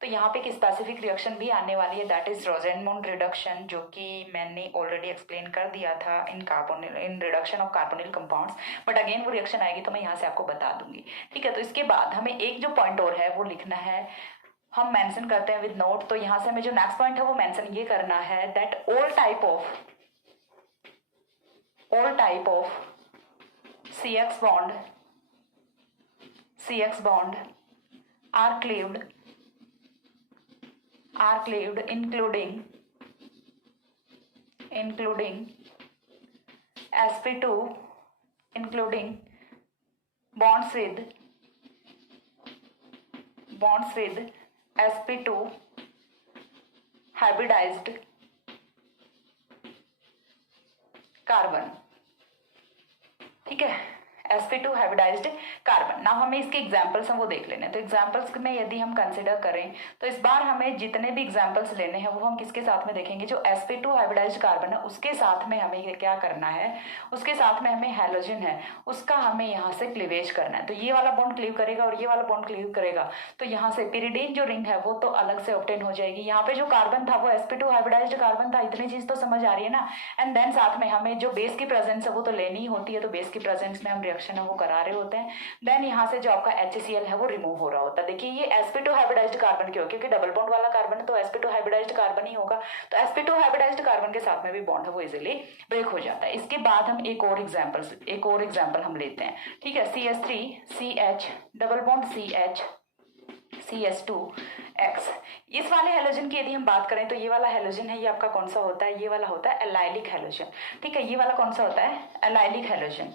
तो यहाँ पे एक स्पेसिफिक रिएक्शन भी आने वाली है, दैट इज रोजेनमोंड रिडक्शन, जो कि मैंने ऑलरेडी एक्सप्लेन कर दिया था in reduction of carbonyl compounds. But again वो रिएक्शन आएगी तो मैं यहाँ से आपको बता दूंगी। ठीक है, तो इसके बाद हमें एक जो पॉइंट और है वो लिखना है, हम मेंशन करते हैं विद नोट। तो यहाँ से हमें जो नेक्स्ट पॉइंट है वो मेंशन ये करना है that all type of CX bond are cleaved including sp2 including bonds with sp2 hybridized carbon. ठीक है, sp2 हाइब्रिडाइज्ड कार्बन। नाउ हमें इसके एग्जांपल्स हैं वो देख लेने हैं। तो एग्जांपल्स में यदि हम कंसिडर करें तो इस बार हमें जितने भी एग्जांपल्स लेने हैं वो हम किसके साथ में देखेंगे, जो sp2 हाइब्रिडाइज्ड कार्बन है उसके साथ में हमें क्या करना है, उसके साथ में हमें हैलोजन है उसका हमें यहाँ से क्लीवेज करना है। तो ये वाला बॉन्ड क्लीव करेगा और ये वाला बॉन्ड क्लीव करेगा। तो यहाँ से पिरिडीन जो रिंग है वो तो अलग से ऑब्टेन हो जाएगी। यहाँ पे जो कार्बन था वो sp2 हाइब्रिडाइज्ड कार्बन था। इतनी चीज तो समझ आ रही है ना। एंड देन साथ में हमें जो बेस की प्रेजेंस है वो तो लेनी ही होती है। तो बेस की प्रेजेंस में हम रिएक्शन है वो करा रहे होते हैं। देन यहाँ से जो आपका HCl है वो रिमूव हो रहा होता है। देखिए ये sp2 हाइब्रिडाइज्ड कार्बन क्यों, क्योंकि डबल बॉन्ड वाला कार्बन है तो sp2 हाइब्रिडाइज्ड कार्बन ही होगा। तो sp2 हाइब्रिडाइज्ड कार्बन के साथ में भी बॉन्ड है वो इजीली ब्रेक हो जाता है। इसके बाद हम एक और एग्जांपल हम लेते हैं। ठीक है, CH3 CH double bond CH CS2X। इस वाले हेलोजन की यदि हम बात करें तो ये वाला हेलोजन है ये आपका कौन सा होता है, ये वाला होता है एलाइलिक हेलोजन। ठीक है, ये वाला कौन सा होता है, एलाइलिक हेलोजन।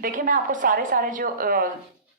देखिए मैं आपको सारे जो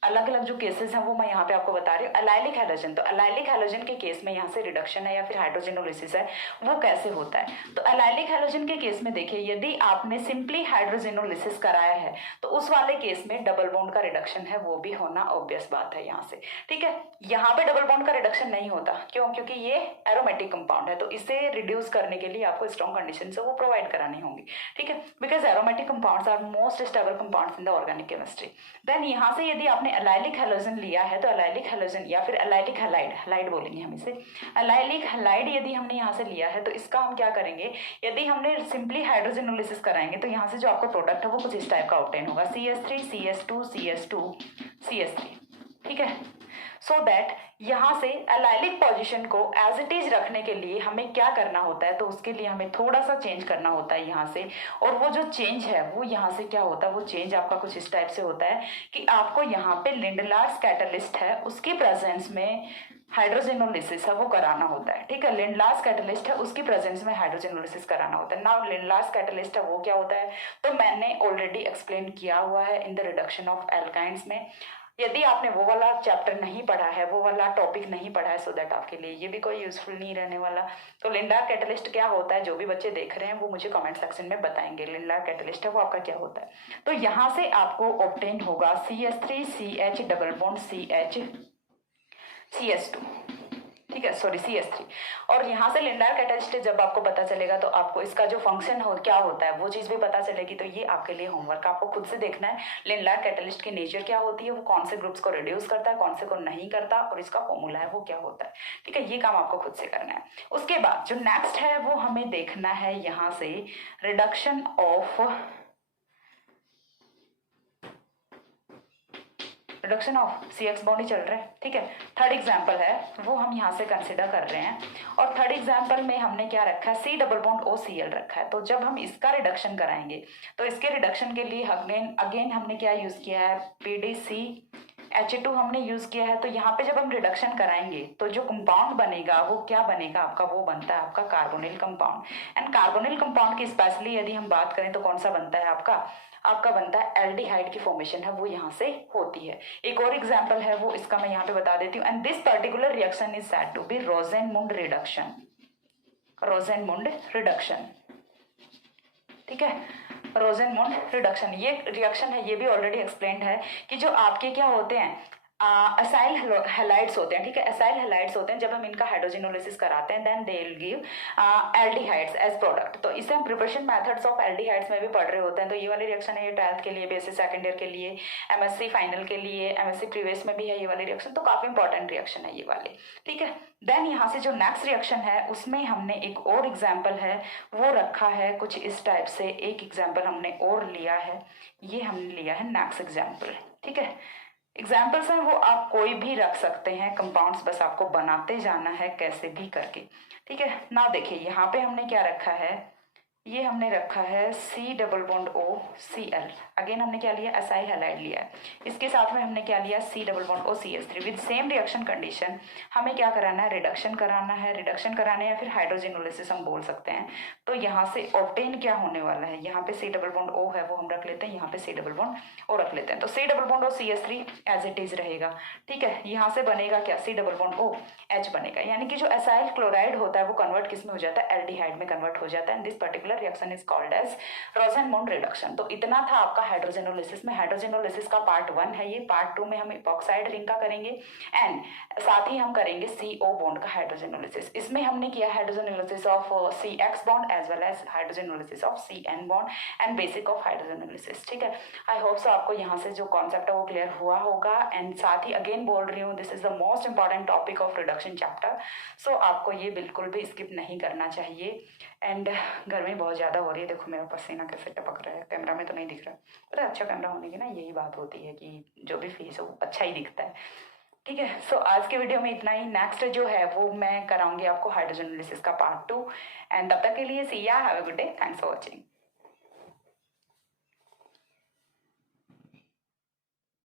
अलग अलग जो केसेस हैं वो मैं यहाँ पे आपको बता रही हूँ। एलाइलिक हैलोजन, तो एलाइलिक हैलोजन के केस में यहाँ से रिडक्शन है या फिर हाइड्रोजेनोलिसिस है वो कैसे होता है। तो एलाइलिक हैलोजन के केस में देखिए यदि आपने सिंपली हाइड्रोजेनोलिसिस कराया है तो उस वाले केस में डबल बॉन्ड का रिडक्शन है वो भी होना ऑब्वियस बात है यहाँ से। ठीक है, यहाँ पे डबल बॉन्ड का रिडक्शन नहीं होता, क्यों, क्योंकि ये एरोमेटिक कंपाउंड है तो इसे रिड्यूस करने के लिए आपको स्ट्रॉन्ग कंडीशन से वो प्रोवाइड करानी होंगी। ठीक है, because aromatic compounds are most stable compounds in the organic chemistry. Then यहाँ से यदि आपने एलाइलिक हैलोजन लिया है तो एलाइलिक हैलोजन या फिर एलाइलिक हैलाइड बोलेंगे हम इसे, एलाइलिक हैलाइड यदि हमने यहाँ से लिया है तो इसका हम क्या करेंगे, यदि हमने सिंपली हाइड्रोजनोलिसिस कराएंगे तो यहाँ से जो आपका प्रोडक्ट है वो कुछ इस टाइप का ऑब्टेन होगा, CH3 CH2 CH2 CH3, ठीक है। सो दैट यहाँ से एलाइलिक पोजीशन को एज इट इज रखने के लिए हमें क्या करना होता है, तो उसके लिए हमें थोड़ा सा चेंज करना होता है यहाँ से, और वो जो चेंज है वो यहाँ से क्या होता है, वो चेंज आपका कुछ इस टाइप से होता है कि आपको यहाँ पे लिंडलार्स कैटलिस्ट है उसकी प्रेजेंस में हाइड्रोजेनोलिसिस है वो कराना होता है, ठीक है। लिंडलार्स कैटलिस्ट है उसकी प्रेजेंस में हाइड्रोजेनोलिसिस कराना होता है। नाउ लिंडलार्स कैटलिस्ट है वो क्या होता है, तो मैंने ऑलरेडी एक्सप्लेन किया हुआ है in the reduction of alkynes में। यदि आपने वो वाला चैप्टर नहीं पढ़ा है, वो वाला टॉपिक नहीं पढ़ा है, सो दैट आपके लिए ये भी कोई यूजफुल नहीं रहने वाला। तो लिंडलार कैटलिस्ट क्या होता है, जो भी बच्चे देख रहे हैं वो मुझे कमेंट सेक्शन में बताएंगे लिंडलार कैटलिस्ट है वो आपका क्या होता है। तो यहाँ से आपको ऑब्टेन होगा CH3CH double bond CH CS2, ठीक है, सॉरी CH3। और यहाँ से लिंडलार कैटलिस्ट जब आपको पता चलेगा तो आपको इसका जो फंक्शन हो क्या होता है वो चीज़ भी पता चलेगी। तो ये आपके लिए होमवर्क, आपको खुद से देखना है लिंडलार कैटलिस्ट की नेचर क्या होती है, वो कौन से ग्रुप्स को रिड्यूस करता है, कौन से को नहीं करता, और इसका फॉर्मूला है वो क्या होता है, ठीक है। ये काम आपको खुद से करना है। उसके बाद जो नेक्स्ट है वो हमें देखना है यहाँ से रिडक्शन ऑफ CX बॉन्ड ही चल रहा है, ठीक है। थर्ड एग्जाम्पल है वो हम यहाँ से कंसिडर कर रहे हैं, और थर्ड एग्जाम्पल में हमने क्या रखा है, C डबल बॉन्ड OCl रखा है। तो जब हम इसका रिडक्शन कराएंगे तो इसके रिडक्शन के लिए अगेन हमने क्या यूज किया है, PDCH2 हमने यूज किया है। तो यहाँ पे जब हम रिडक्शन कराएंगे तो जो कंपाउंड बनेगा वो क्या बनेगा आपका, वो बनता है आपका carbonyl compound. And carbonyl compound की स्पेशली यदि हम बात करें तो कौन सा बनता है आपका बनता है एल्डिहाइड की फॉर्मेशन है वो यहाँ से होती है। एक और एग्जांपल है वो इसका मैं यहाँ पे बता देती हूँ। And this particular reaction is said to be Rosenmund reduction, ठीक है, रोजेनमुंड रिडक्शन। ये रिएक्शन है, ये भी ऑलरेडी एक्सप्लेन्ड है कि जो आपके क्या होते हैं असाइल हैलाइड्स होते हैं, ठीक है, असाइल हैलाइड्स होते हैं। जब हम इनका हाइड्रोजिनोलिसिस कराते हैं then they will give aldehydes as product. तो इसे हम प्रिपरेशन मेथड्स ऑफ एल्डिहाइड्स में भी पढ़ रहे होते हैं। तो ये वाली रिएक्शन है ये 12th के लिए, BSc सेकंड ईयर के लिए, MSc फाइनल के लिए, MSc प्रीवियस में भी है ये वाली रिएक्शन। तो काफी इंपॉर्टेंट रिएक्शन है ये वाली, ठीक है। देन यहाँ से जो नेक्स्ट रिएक्शन है उसमें हमने एक और एग्जाम्पल है वो रखा है कुछ इस टाइप से। एक एग्जाम्पल हमने और लिया है, ये हमने लिया है नेक्स्ट एग्जाम्पल, ठीक है। एग्जाम्पल्स हैं वो आप कोई भी रख सकते हैं, कंपाउंड्स बस आपको बनाते जाना है कैसे भी करके, ठीक है ना। देखिए यहाँ पे हमने क्या रखा है, ये हमने रखा है C double bond OCl। Again हमने क्या लिया, असाइल हैलाइड लिया है। इसके साथ में हमने क्या लिया, C double bond OCH3 with same reaction condition. हमें क्या कराना है, रिडक्शन कराना है, रिडक्शन कराने या फिर हाइड्रोजिनोलिसिस हम बोल सकते हैं। तो यहाँ से ऑब्टेन क्या होने वाला है, यहाँ पे C डबल बॉन्ड O है वो हम रख लेते हैं, यहाँ पे C डबल बॉन्ड O रख लेते हैं। तो C double bond OCH3 as it is रहेगा, ठीक है। यहाँ से बनेगा क्या, C डबल बॉन्ड OH बनेगा, यानी कि जो असाइल क्लोराइड होता है वो कन्वर्ट किस में हो जाता है, एल्डिहाइड में कन्वर्ट हो जाता है। This particular reaction is called as Rosenmund reduction. तो इतना था आपका हाइड्रोजेनोलिसिस में। हाइड्रोजेनोलिसिस का पार्ट 1 है ये, पार्ट 2 में हम इपॉक्साइड रिंग का करेंगे एंड साथ ही हम करेंगे CO बॉन्ड का हाइड्रोजेनोलिसिस। इसमें हमने किया hydrogenolysis of CX bond as well as hydrogenolysis of CN bond and basic of hydrogenolysis, ठीक है। आई होप सो आपको यहाँ से जो कॉन्सेप्ट है वो क्लियर हुआ होगा। एंड साथ ही अगेन बोल रही हूँ, this is the most important topic of reduction chapter. So आपको ये बिल्कुल भी स्किप नहीं करना चाहिए। एंड गर्मी बहुत ज़्यादा हो रही है, देखो मेरा पसीना कैसे टपक रहा है, कैमरा में तो नहीं दिख रहा, पर अच्छा कैमरा होने की ना यही बात होती है कि जो भी फेस हो अच्छा ही दिखता है, ठीक है। सो आज के वीडियो में इतना ही। नेक्स्ट जो है वो मैं कराऊंगी आपको हाइड्रोजनोलिसिस का पार्ट 2। एंड तब तक के लिए सी या, have a good day, thanks for watching.